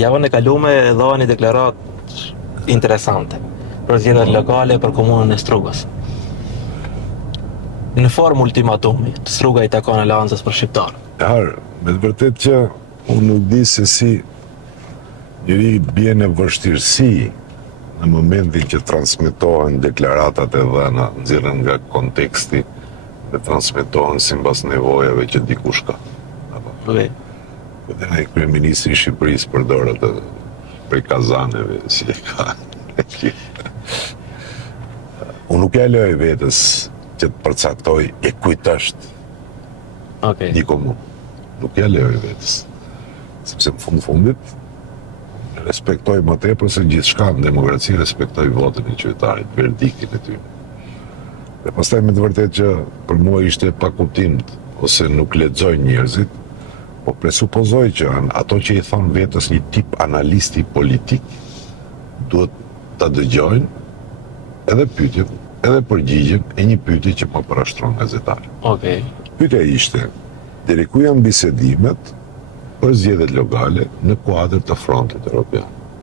Javën e kalume dha një deklarat interesante për zgjedhjet lokale për komunën e Strugës. Në formë ultimatumi, Struga i takon Aleancës për shqiptarë. Me të vërtet që unë nuk di se si njëri bie në vështirësi në momentin që transmetohen deklaratat e dhëna, nxjerrën nga konteksti dhe transmetohen sipas nevojave që dikush ka. Dhe ai kryeministri i Shqipërisë përdor atë prej kazaneve, si e ka. Unë nuk ja loj vetës që të përcaktoj e kujt është një komunë. Nuk ja loj vetës. Sepse në fundit, respektoj më tepër se gjithçka në demokraci, respektoj votën e qytetarit, verdiktin e tyre. Dhe pastaj me të vërtet që për mua ishte pa kuptim ose nuk lexoj njerëzit, po presupozoj që ato që i thon vetës një tip analisti politik duhet ta dëgjojnë edhe pyetjen, edhe përgjigjen e një pyetje që po parashtron gazetari. Pyetja ishte, deri ku janë bisedimet për zgjedhjet lokale në kuadër të Frontit Evropian?